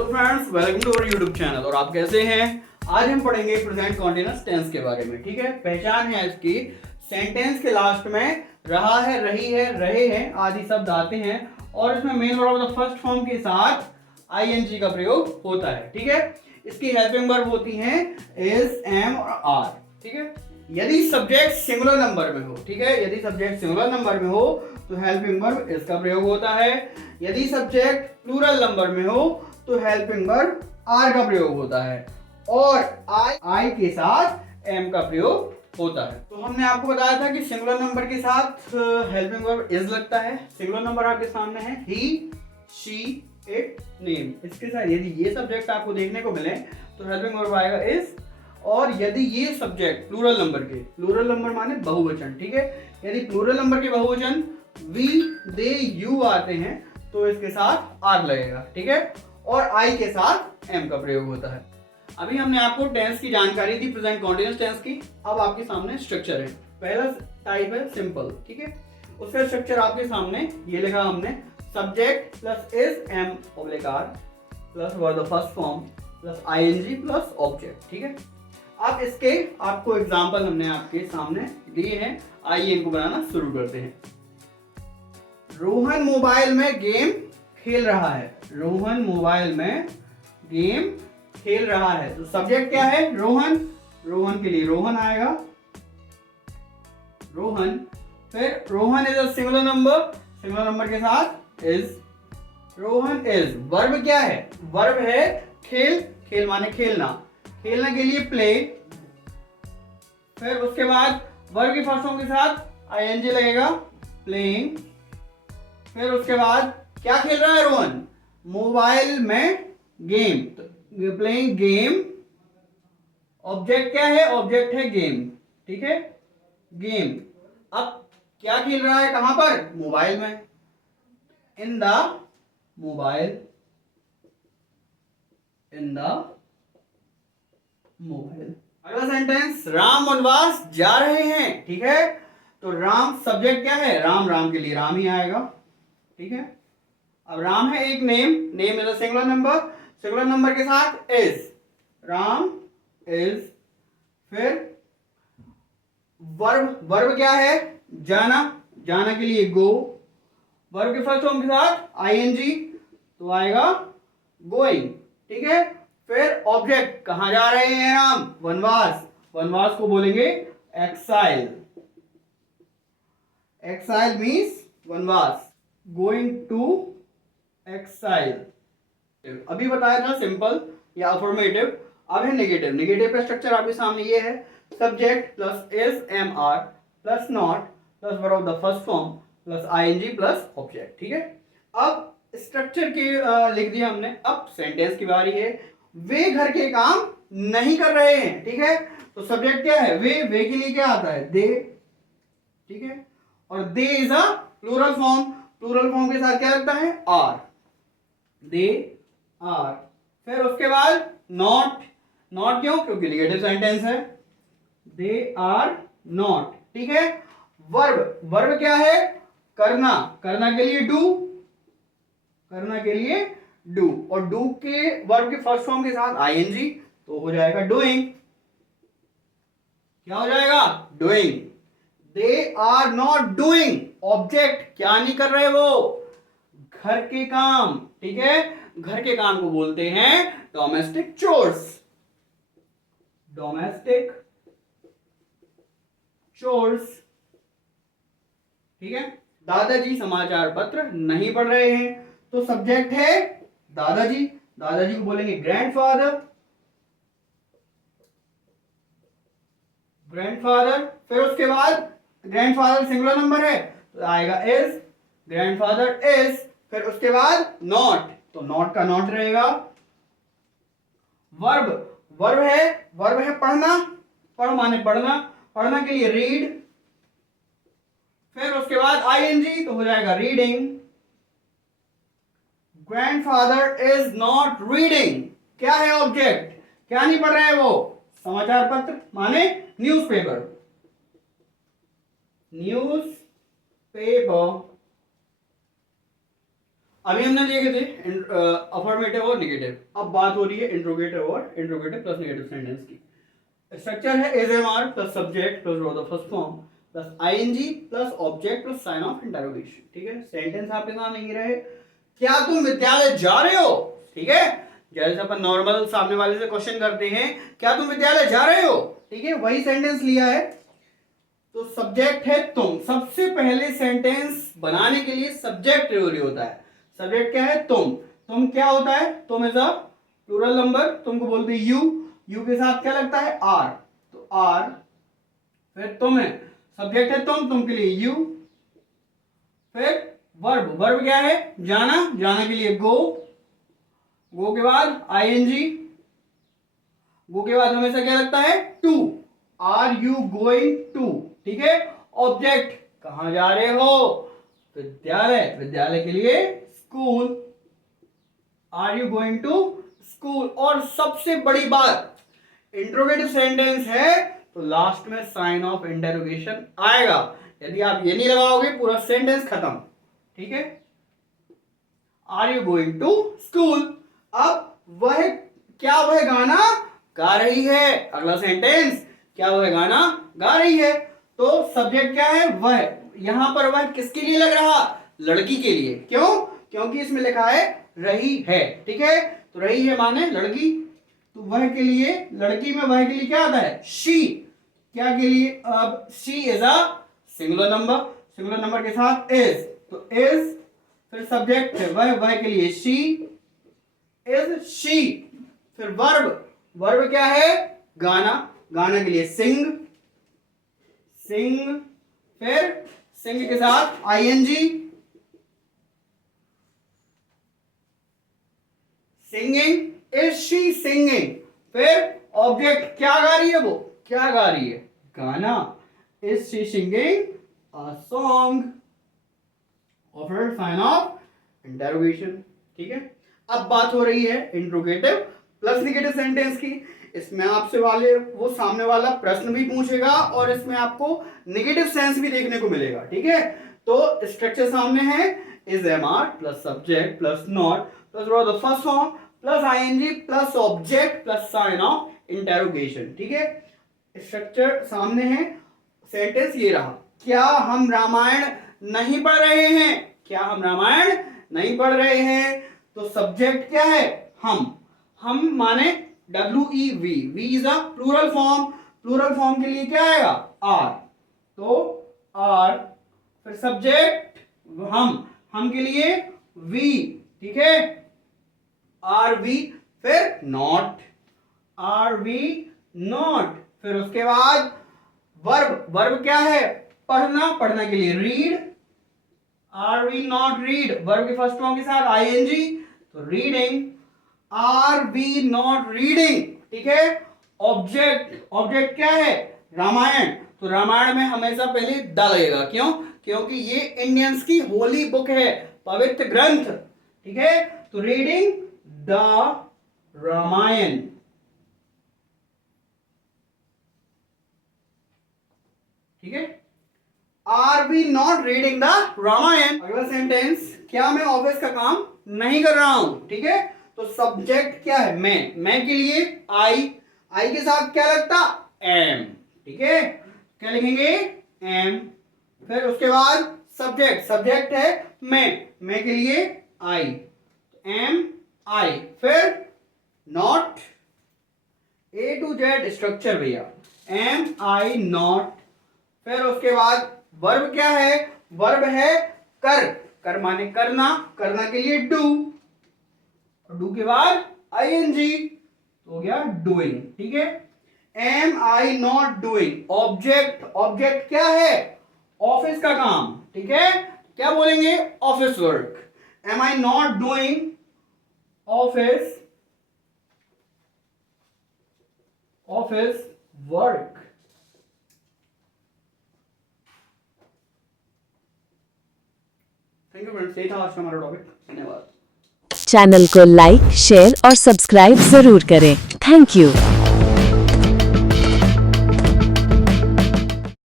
Hello friends, welcome to our YouTube channel. और आप कैसे हैं? आज हम पढ़ेंगे प्रेजेंट कॉन्टिन्यूअस टेंस के बारे में। ठीक है, पहचान है इसकी। सेंटेंस के लास्ट में रहा है, रही है, रहे हैं आदि शब्द आते हैं और इसमें main verb of the first form के साथ आईएनजी का प्रयोग होता है। ठीक है, इसकी हेल्पिंग वर्ब होती हैं इज, एम और आर। ठीक है, यदि सब्जेक्ट सिंगुलर नंबर में हो, ठीक है, यदि सब्जेक्ट सिंगुलर नंबर में हो तो हेल्पिंग वर्ब इसका प्रयोग होता है। यदि सब्जेक्ट प्लूरल नंबर में हो तो हेल्पिंग वर्ब आर का प्रयोग होता है और आई के साथ एम का प्रयोग होता है। तो हमने आपको बताया था कि सिंगुलर नंबर के साथ हेल्पिंग वर्ब इज लगता है। सिंगुलर नंबर आपके सामने है ही, शी, इट, नेम। इसके साथ यदि ये सब्जेक्ट आपको देखने को मिले तो हेल्पिंग वर्ब आएगा इज। और यदि ये सब्जेक्ट प्लूरल नंबर के, प्लूरल नंबर माने बहुवचन, ठीक है, यदि प्लूरल नंबर के बहुवचन वी, दे, यू आते हैं तो इसके साथ आर लगेगा। ठीक है, और आई के साथ एम का प्रयोग होता है। अभी हमने आपको टेंस की जानकारी दी, प्रेजेंट कॉन्टिन्यूअस टेंस की। अब आपके सामने स्ट्रक्चर है। पहला टाइप है सिंपल, ठीक है, उसका स्ट्रक्चर आपके सामने ये लिखा हमने, subject plus is, am oblique are plus verb first form plus ING plus object. ठीक है, अब इसके आपको एग्जांपल हमने आपके सामने दिए हैं। आइए इनको बनाना शुरू करते हैं। रोहन मोबाइल में गेम खेल रहा है। रोहन मोबाइल में गेम खेल रहा है, तो सब्जेक्ट क्या है? रोहन। रोहन के लिए रोहन आएगा, रोहन। फिर Rohan is a singular number, singular number के साथ इज। रोहन इज। वर्ब क्या है? वर्ब है खेल, खेल माने खेलना, खेलने के लिए प्ले। फिर उसके बाद वर्ब की फर्स्ट फॉर्म के साथ आईएनजी लगेगा, प्लेइंग। फिर उसके बाद क्या खेल रहा है रोहन? मोबाइल में गेम, तो प्लेइंग गेम। ऑब्जेक्ट क्या है? ऑब्जेक्ट है गेम। ठीक है, गेम। अब क्या खेल रहा है? कहां पर? मोबाइल में, in the mobile, in the mobile. अगला सेंटेंस, राम वनवास जा रहे हैं। ठीक है, तो राम सब्जेक्ट क्या है? राम, राम के लिए राम ही आएगा। ठीक है, अब राम है एक name, name is a singular number, singular number के साथ इज, राम इज। फिर वर्ब, वर्ब क्या है? जाना, जाना के लिए गो। वर्ब के फर्स्ट फॉर्म के साथ आईएनजी तो आएगा गोइंग। ठीक है, फिर ऑब्जेक्ट, कहां जा रहे हैं राम? वनवास, वनवास को बोलेंगे एक्साइल। एक्साइल मीन्स वनवास, गोइंग टू एक्साइल। अभी बताया था सिंपल या अफर्मेटिव, अब है नेगेटिव। नेगेटिव का स्ट्रक्चर आपके सामने ये है, subject plus is, am are plus not plus verb of the first form plus ING plus object. ठीक है, अब स्ट्रक्चर के लिख दिया हमने। अब सेंटेंस की बारी है। वे घर के काम नहीं कर रहे हैं। ठीक है, तो सब्जेक्ट क्या है? वे के लिए क्या आता है? दे। ठीक है, और they is a plural form, plural form के साथ क्या लगता है? Are, they are. फिर उसके बाद नॉट, नॉट क्यों? क्योंकि नेगेटिव सेंटेंस है, दे आर नॉट। ठीक है, वर्ब, वर्ब क्या है? करना, करना के लिए डू, करना के लिए डू, और डू के वर्ब के फर्स्ट फॉर्म के साथ आईएनजी तो हो जाएगा डूइंग। क्या हो जाएगा? Doing. They are not doing, object क्या नहीं कर रहे वो? घर के काम। ठीक है, घर के काम को बोलते हैं डोमेस्टिक चोर्स, डोमेस्टिक चोर्स। ठीक है, दादाजी समाचार पत्र नहीं पढ़ रहे हैं, तो सब्जेक्ट है दादाजी, दादाजी को बोलेंगे ग्रैंडफादर, ग्रैंडफादर। फिर उसके बाद ग्रैंडफादर सिंगुलर नंबर है तो आएगा इज, ग्रैंडफादर इज। फिर उसके बाद नॉट, तो नॉट का नॉट रहेगा। वर्ब, वर्ब है, वर्ब है पढ़ना, पढ़ माने पढ़ना, पढ़ना के लिए रीड। फिर उसके बाद आईएनजी तो हो जाएगा reading. Grandfather is not reading, क्या है ऑब्जेक्ट? क्या नहीं पढ़ रहे हैं वो? समाचार पत्र माने न्यूज़पेपर, न्यूज़पेपर। अभी हमने देखे थे अफर्मेटिव और नेगेटिव, अब बात हो रही है इंट्रोगेटिव और इंट्रोगेटिव प्लस नेगेटिव सेंटेंस की। स्ट्रक्चर है is am are plus subject plus verb the first form plus ING plus object plus sign of interrogation. ठीक है, सेंटेंस आपके सामने नहीं रहे, क्या तुम विद्यालय जा रहे हो? ठीक है, जैसे अपन नॉर्मल सामने वाले से क्वेश्चन करते हैं, क्या तुम विद्यालय जा रहे हो? ठीक है, वही सेंटेंस लिया है, तो सब्जेक्ट है तुम। सबसे पहले सेंटेंस बनाने के लिए सब्जेक्ट जरूरी होता है। सब्जेक्ट क्या है? तुम क्या होता है? तुम इज अ प्लूरल नंबर, तुमको बोलते हैं यू के साथ क्या लगता है? आर, तो आर, फिर तुम है, सब्जेक्ट है तुम के लिए यू, फिर वर्ब क्या है? जाना के लिए गो के बाद आईएनजी, गो के बाद हमेशा क्या लगता है? To, are you going to. ठीक है, ऑब्जेक्ट कहां जा रहे हो? विद्यालय के लिए school, are you going to school. और सबसे बड़ी बात, इंट्रोगेटिव सेंटेंस है तो लास्ट में साइन ऑफ इंटरोगेशन आएगा। यदि आप ये नहीं लगाओगे पूरा सेंटेंस खत्म। ठीक है, are you going to school. अब वह गाना गा रही है। अगला सेंटेंस, क्या वह गाना गा रही है? तो सब्जेक्ट क्या है? वह। यहां पर वह किसके लिए लग रहा? लड़की के लिए। क्यों? क्योंकि इसमें लिखा है रही है। ठीक है, तो रही है माने लड़की, तो वह के लिए, लड़की में वह के लिए क्या आता है? शी। क्या के लिए? अब she is a singular number के साथ इज, तो इज, फिर सब्जेक्ट है वह के लिए शी, इज शी। फिर वर्ब क्या है? गाना के लिए सिंग, फिर सिंग के साथ ING, singing, is she singing. फिर ऑब्जेक्ट क्या गा रही है? वो क्या गा रही है? गाना, is she singing a song, और फिर साइन ऑफ इंटरोगेशन। ठीक है, अब बात हो रही है इंट्रोगेटिव प्लस नेगेटिव सेंटेंस की। इसमें आपसे वो सामने वाला प्रश्न भी पूछेगा और इसमें आपको नेगेटिव सेंस भी देखने को मिलेगा। ठीक है, तो स्ट्रक्चर सामने है, is am are plus subject plus not plus the first form plus ING plus object plus sign of interrogation. ठीक है, स्ट्रक्चर सामने है, सेंटेंस ये रहा, क्या हम रामायण नहीं पढ़ रहे हैं? क्या हम रामायण नहीं पढ़ रहे हैं? तो सब्जेक्ट क्या है? हम माने WEV, V is a plural form के लिए क्या आएगा? आर, तो आर, फिर सब्जेक्ट हम के लिए वी। ठीक है, आर वी, फिर नॉट, फिर उसके बाद वर्ब क्या है? पढ़ना के लिए read, are we not read, verb के फर्स्ट फॉर्म के साथ आईएनजी, तो reading, are we not reading. ठीक है, ऑब्जेक्ट क्या है? रामायण, तो रामायण में हमेशा पहले द लगेगा। क्यों? क्योंकि ये इंडियंस की होली बुक है, पवित्र ग्रंथ। ठीक है, तो रीडिंग द रामायण। ठीक है, are we not reading the Ramayana. अगला सेंटेंस, क्या मैं ऑफिस का काम नहीं कर रहा हूं? ठीक है, तो सब्जेक्ट क्या है? मैं के लिए आई के साथ क्या लगता? एम। ठीक है, क्या लिखेंगे? एम। फिर उसके बाद सब्जेक्ट है मैं के लिए आई, एम आई। फिर not, A to Z structure भैया, एम आई नॉट। फिर उसके बाद वर्ब क्या है? वर्ब है कर माने करना के लिए डू के बाद आईएनजी, तो हो गया डूइंग। ठीक है, am I not doing. Object क्या है? ऑफिस का काम। ठीक है, क्या बोलेंगे? Office work. Am I not doing office work. Thank you friends, यही था आज का हमारा टॉपिक। धन्यवाद। चैनल को लाइक, शेयर और सब्सक्राइब जरूर करें। Thank you.